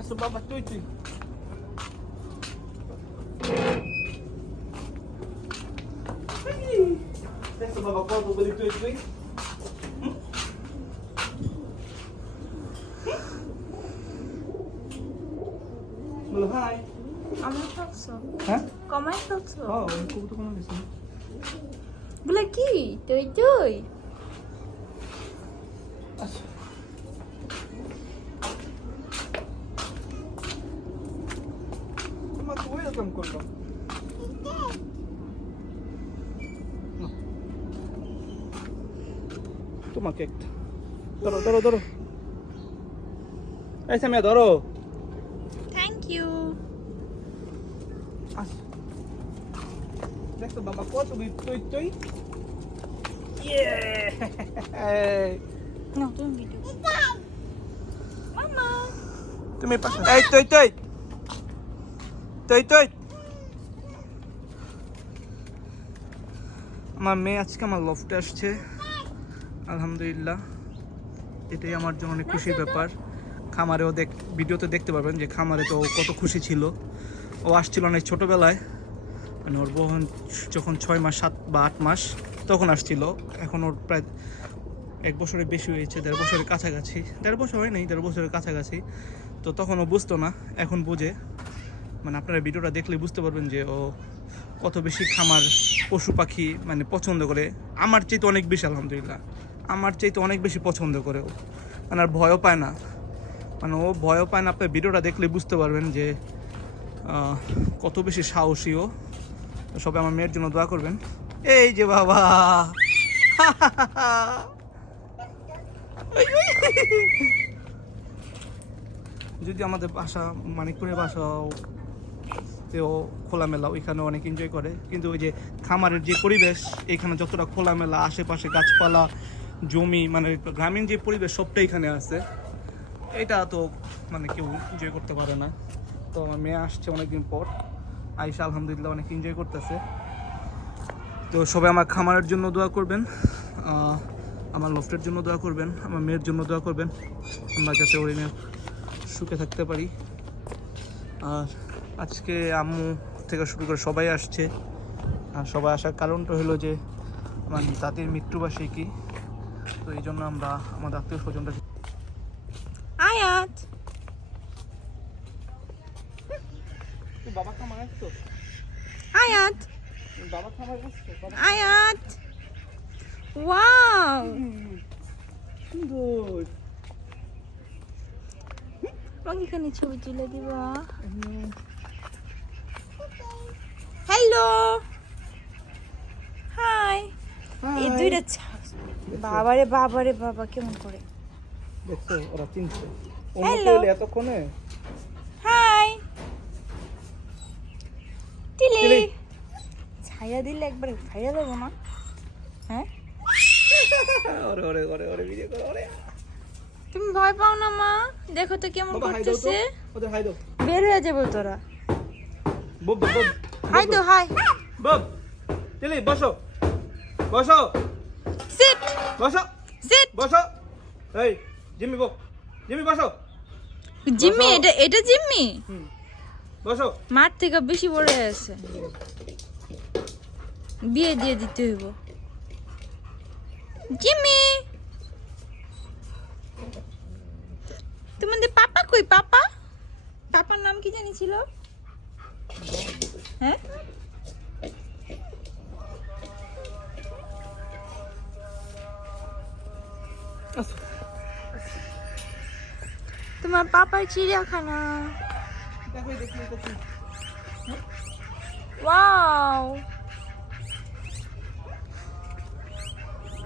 আসো বাবা তুই দেখো বাবা কত বলি তুই বলো হাই আমার খাচ্ছো হ্যাঁ কমাই খাচ্ছো হ্যাঁ খুব তো কোনো কিছু বলে কি তুই তুই আচ্ছা তোমাকে ওয়েলকাম করলাম তোমাকে একটা ধরো ধরো ধরো এই সামিয়া ধরো থ্যাংক ইউ আচ্ছা দেখো বাবা কত তুই ইয়ে না তুমি ভিডিও মামা তুমি পাশে এই তুই আমার মেয়ে আজকে আমার লফটে আসছে আলহামদুলিল্লাহ এটাই আমার জন্য অনেক খুশির ব্যাপার খামারেও ভিডিওতে দেখতে পারবেন যে খামারে তো কত খুশি ছিল ও আসছিল অনেক ছোটোবেলায় মানে ওর বোন যখন 6 মাস 7 বা 8 মাস তখন আসছিল এখন ওর প্রায় 1 বছরের বেশি হয়েছে 1.5 বছরের কাছাকাছি 1.5 বছর হয় নাই 1.5 বছরের কাছাকাছি তো তখন ও বুঝতো না এখন বোঝে মানে আপনারা ভিডিওটা দেখলে বুঝতে পারবেন যে ও কত বেশি খামার পশু পাখি মানে পছন্দ করে আমার চাইতে অনেক বেশি আলহামদুলিল্লাহ আমার চাইতে অনেক বেশি পছন্দ করে ও মানে আর ভয়ও পায় না মানে ও ভয়ও পায় না আপনার ভিডিওটা দেখলে বুঝতে পারবেন যে কত বেশি সাহসী ও সবাই আমার মেয়ের জন্য দোয়া করবেন এই যে বাবা যদি আমাদের বাসা মানিকপুরের বাসাও তেও খোলামেলা ওইখানে অনেক এনজয় করে কিন্তু ওই যে খামারের যে পরিবেশ এখানে যতটা খোলামেলা আশেপাশে গাছপালা জমি মানে গ্রামীণ যে পরিবেশ সবটাই এখানে আছে এটা তো মানে কেউ এনজয় করতে পারে না তো আমার মেয়ে আসছে অনেকদিন পর আইসা আলহামদুলিল্লাহ অনেক এনজয় করতেছে তো সবাই আমার খামারের জন্য দোয়া করবেন আমার লফটের জন্য দোয়া করবেন আমার মেয়ের জন্য দোয়া করবেন আমরা যাতে ওর সুখে থাকতে পারি আর আজকে আম্মু থেকে শুরু করে সবাই আসছে আর সবাই আসার কারণটা হলো যে আমার দাদির মৃত্যুবার্ষিকী তো এই জন্য আমরা আমাদের আত্মীয় স্বজনরা আয়াত বাবা খামার আসতো আয়াত বাবা খামার আসতো আয়াত ওয়াও সুন্দর আমাকে এখানে ছবি তুলে দিবা হ্যালো হাই এই দুইটা বাবারে বাবারে বাবা কেমন করে দেখছো ওরা চিনছে Hello. এতক্ষণে হাই টিলি টিলি। ছায়া দিলে একবার ছায়া দেবো না হ্যাঁ ওরে ওরে ওরে ওরে ভিডিও করো ওরে তুমি ভয় পাও না মা দেখো তো কেমন বাবা হাই দাও তো করতেছে ওদের হাই দাও বের হয়ে যাবো তোরা বব বব হাই তো হাই বব টিলি বসো বসো সিট বসো সিট বসো এই জিম্মি বসো জিম্মি এটা জিম্মি বসো মাঠ থেকে বেশি বড় হয়ে আছে বিয়ে দিয়ে দিতে হইব জিম্মি তোমাদের পাপা কই পাপা পাপার নাম কি জানি ছিল হ্যাঁ তোমার পাপার চিড়িয়াখানা দেখি ওয়াও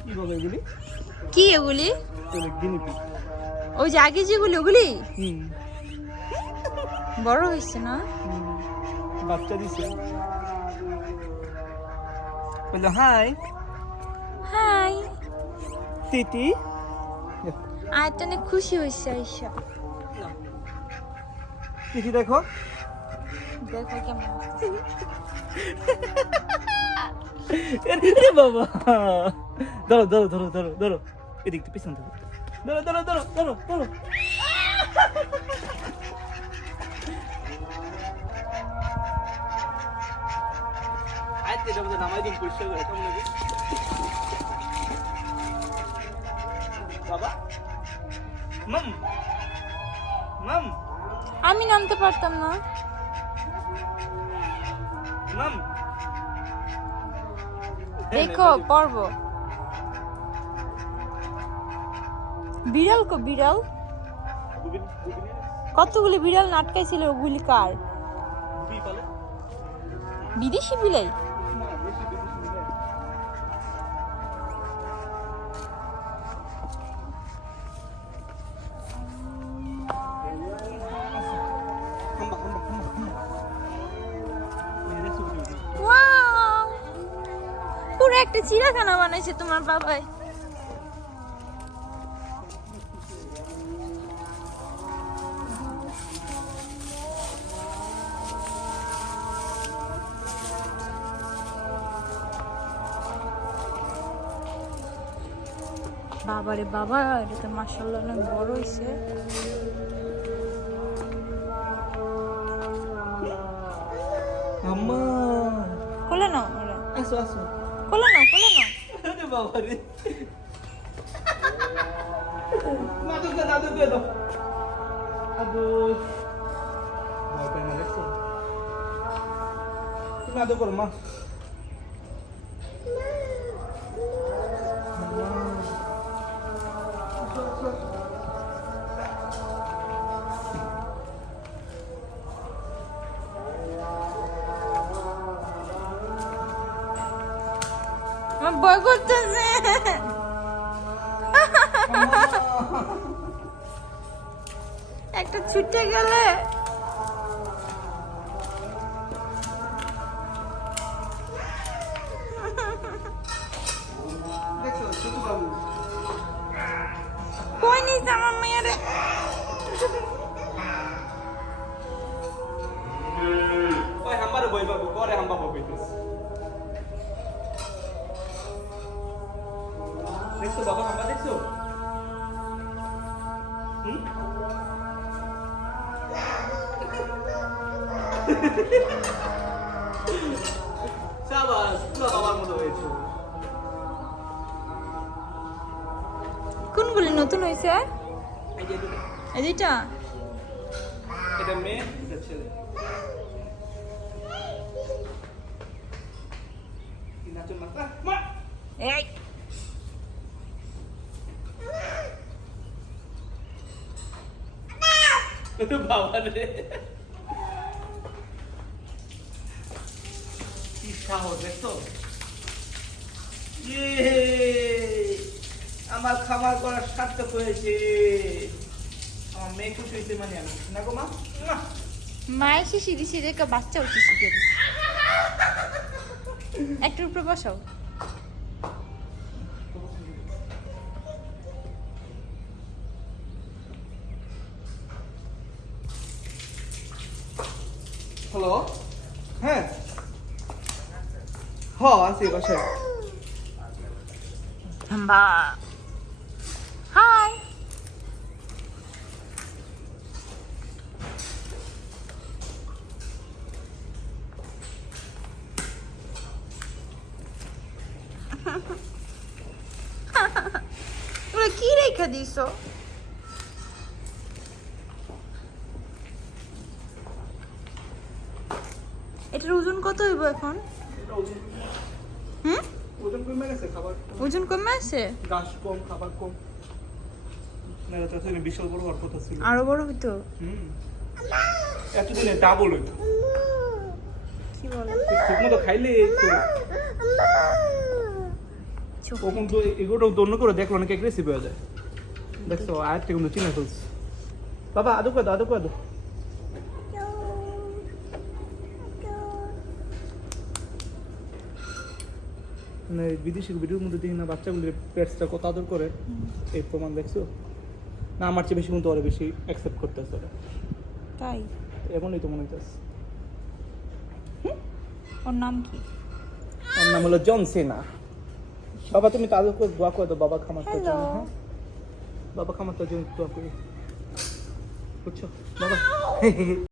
কি বলে এগুলি কি এগুলি গিনিপি ওই যে আগে যেগুলি ওগুলি হুম বড় হয়েছে না বাচ্চা দিছে বলে হাই হাই তিতি আর তো অনেক খুশি হয়েছে আইসা তিতি দেখো দেখো কেমন আরে বাবা ধরো ধরো ধরো ধরো ধরো এদিক পিছন ধরো ধরো ধরো ধরো ধরো ধরো এটা মধ্যে নামাই দিন পরিষ্কার করে কেমন লাগে বাবা মাম মাম আমি নামতে পারতাম না। মাম দেখো পর্ব বিড়াল কো বিড়াল কতগুলি বিড়াল নাটকাইছিল ওগুলি কার? বিদেশি বিলাই। ওয়াও পুরো একটা চিড়িয়াখানা বানাইছে তোমার বাবাই। বাবারে বাবা, এটা তো মাশাআল্লাহ অনেক বড় হইছে। আম্মা কোলে নাও ওরা। আসো আসো কোলে নাও কোলে নাও। আরে বাবা রে দাদু কে দাও আদু বাবা না দেখো তুমি আদু করো মা আমার ভয় করতেছে। একটা ছুটে গেলে কই নিস আমার মেয়েরে। ওই হাম্বারে বই বাবু পরে হাম্বা বইতেছ দেখছো বাবা হাম্বা দেখছো শাবাশ পুরো বাবার মতো হয়েছে। কোনগুলি নতুন হইছে? এই যে দুটো এই দুইটা এটা মেয়ে এটা ছেলে কি নাচন মাত্রা মা এই বাবা রে কি সাহস দেখছো আমার খামার করার সার্থক হয়েছে। আমার মেয়ে খুশি হয়েছে মানে আমি না গো মা মায়ের শিশি দিছি দেখে বাচ্চাও শিশি দিয়ে দিছি। একটু উপরে বসাও। হ্যালো হ্যাঁ হ আছি বাসায় বা হাই তোমরা কি রেখে দিছো? এটার ওজন কত হইব এখন? হুম ওজন কমে গেছে খাবার ওজন কমে আছে? ঘাস কম খাবার কম না এটা তো বিশাল বড় আর কথা ছিল আরো বড় হইতো। এতদিনে ডাবল হইতো কি বলে ঠিক মতো খাইলে কখন তো এগুলো অন্য করে দেখলো অনেক অ্যাগ্রেসিভ হয়ে যায় দেখছো আয়াতটা কিন্তু চিনে ফেলছে বাবা আদু করে আদু করে মানে বিদেশি ভিডিওর মধ্যে দেখি না বাচ্চাগুলির পেটসটা কত আদর করে এই প্রমাণ দেখছো না আমার চেয়ে বেশি কিন্তু ওরা বেশি অ্যাকসেপ্ট করতেছে ওরা তাই এমনই তো মনে হইতেছে ওর নাম কি? ওর নাম হলো জন সিনা বাবা তুমি তাদের করে দোয়া করে দাও বাবা খামারটার জন্য হ্যাঁ বাবা খামারটার জন্য দোয়া করি বুঝছো বাবা